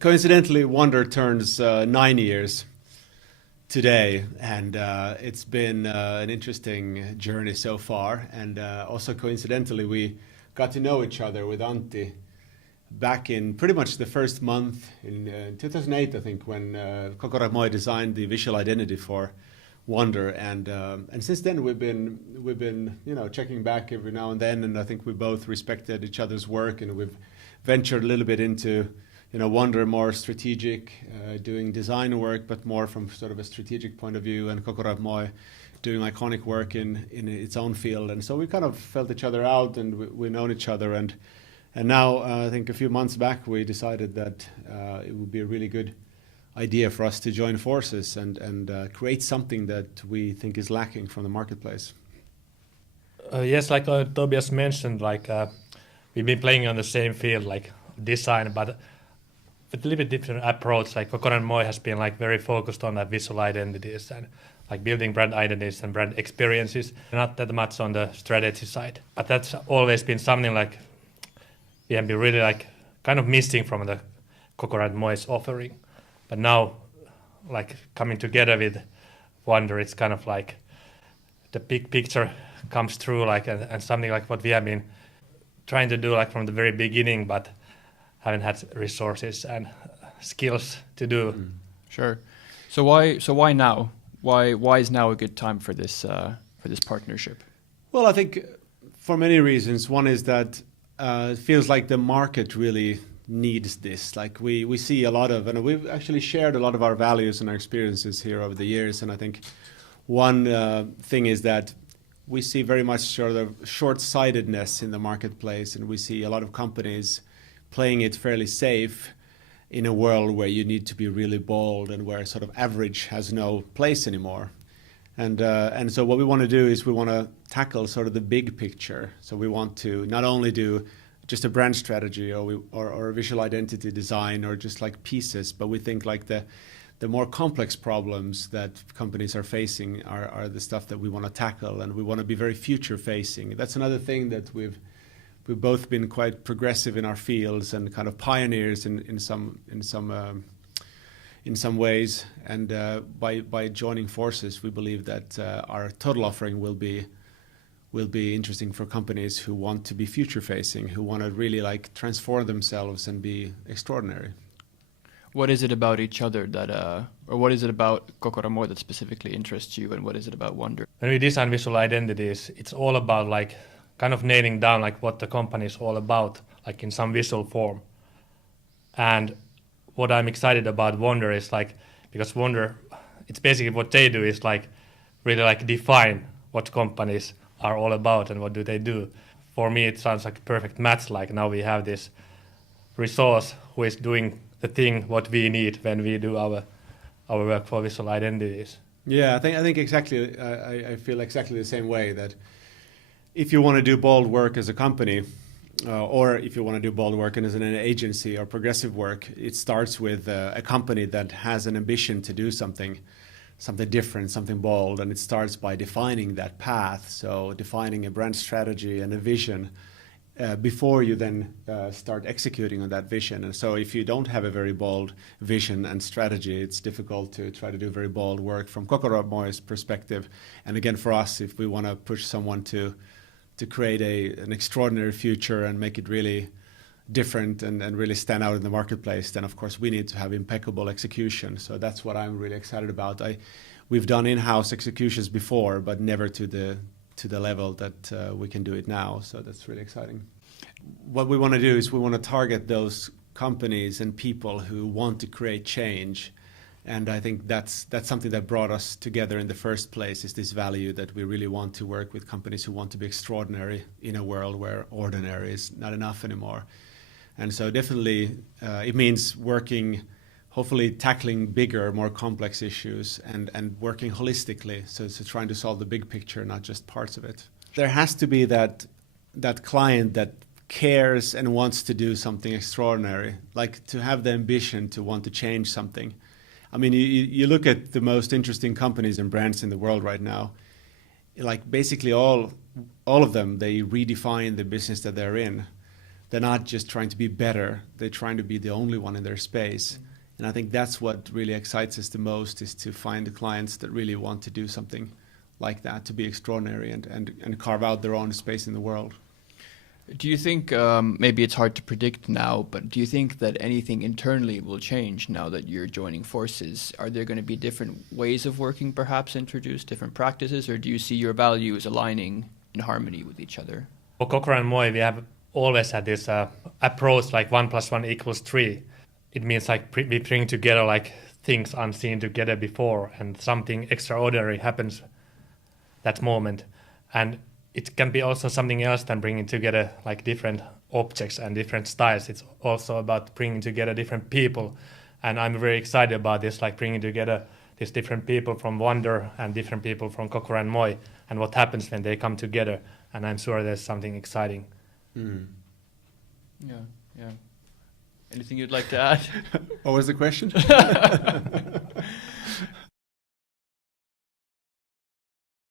coincidentally, Wonder turns 9 years today, and it's been an interesting journey so far. And also coincidentally, we got to know each other with Antti back in pretty much the first month in 2008, I think, when Kokoro Moi designed the visual identity for Wonder, and since then we've been checking back every now and then, and I think we both respected each other's work, and we've ventured a little bit into Wonder more strategic, doing design work, but more from sort of a strategic point of view, and Kokoro Moi doing iconic work in its own field, and so we kind of felt each other out, and we've known each other, and now I think a few months back we decided that it would be a really good idea for us to join forces and create something that we think is lacking from the marketplace. Yes, like Tobias mentioned, we've been playing on the same field, like design, but with a little bit different approach. Like Kokoro Moi has been very focused on visual identities and like building brand identities and brand experiences, not that much on the strategy side. But that's always been something we have been really kind of missing from the Kokoro Moi's offering. But now, coming together with Wonder, it's kind of like the big picture comes through, and something like what we have been trying to do from the very beginning, but haven't had resources and skills to do. Sure. So why now? Why is now a good time for this partnership? Well, I think for many reasons. One is that it feels like the market really needs this. We see a lot of, and we've actually shared a lot of our values and our experiences here over the years. And I think one thing is that we see very much sort of short-sightedness in the marketplace, and we see a lot of companies playing it fairly safe in a world where you need to be really bold and where sort of average has no place anymore. And so what we want to do is we want to tackle sort of the big picture. So we want to not only do just a brand strategy or a visual identity design or just pieces, but we think the more complex problems that companies are facing are the stuff that we want to tackle, and we want to be very future facing. That's another thing that we've both been quite progressive in our fields and kind of pioneers in some ways. And by joining forces, we believe that our total offering will be interesting for companies who want to be future-facing, who want to really transform themselves and be extraordinary. What is it about each other or what is it about Kokoro Moi that specifically interests you, and what is it about Wonder? When we design visual identities, it's all about kind of nailing down what the company is all about, in some visual form. And what I'm excited about Wonder is because Wonder, it's basically what they do is really define what companies are all about and what do they do. For me, it sounds like a perfect match. Now we have this resource who is doing the thing what we need when we do our work for visual identities. Yeah, I think exactly. I feel exactly the same way, that if you want to do bold work as a company, or if you want to do bold work as an agency or progressive work, it starts with a company that has an ambition to do something different, something bold, and it starts by defining that path. So defining a brand strategy and a vision before you then start executing on that vision. And so if you don't have a very bold vision and strategy, it's difficult to try to do very bold work from Kokoro Moi's perspective. And again, for us, if we want to push someone to create an extraordinary future and make it really different and really stand out in the marketplace, then of course we need to have impeccable execution. So that's what I'm really excited about. We've done in-house executions before, but never to the level that we can do it now. So that's really exciting. What we want to do is we want to target those companies and people who want to create change. And I think that's something that brought us together in the first place, is this value that we really want to work with companies who want to be extraordinary in a world where ordinary is not enough anymore. And so definitely it means working, hopefully tackling bigger, more complex issues and working holistically. So trying to solve the big picture, not just parts of it. There has to be that client that cares and wants to do something extraordinary, to have the ambition to want to change something. I mean, you look at the most interesting companies and brands in the world right now, basically all of them, they redefine the business that they're in. they're not just trying to be better, they're trying to be the only one in their space. And I think that's what really excites us the most, is to find the clients that really want to do something like that, to be extraordinary and carve out their own space in the world. Do you think, maybe it's hard to predict now, but do you think that anything internally will change now that you're joining forces? Are there going to be different ways of working perhaps introduced, different practices, or do you see your values aligning in harmony with each other? For Kokoro Moi, we have always had this approach like 1 + 1 = 3. It means like we bring together like things unseen together before, and something extraordinary happens that moment. And it can be also something else than bringing together like different objects and different styles. It's also about bringing together different people. And I'm very excited about this, like bringing together these different people from Wonder and different people from Kokoro Moi, and what happens when they come together. And I'm sure there's something exciting. Mm. Yeah. Anything you'd like to add? What was the question?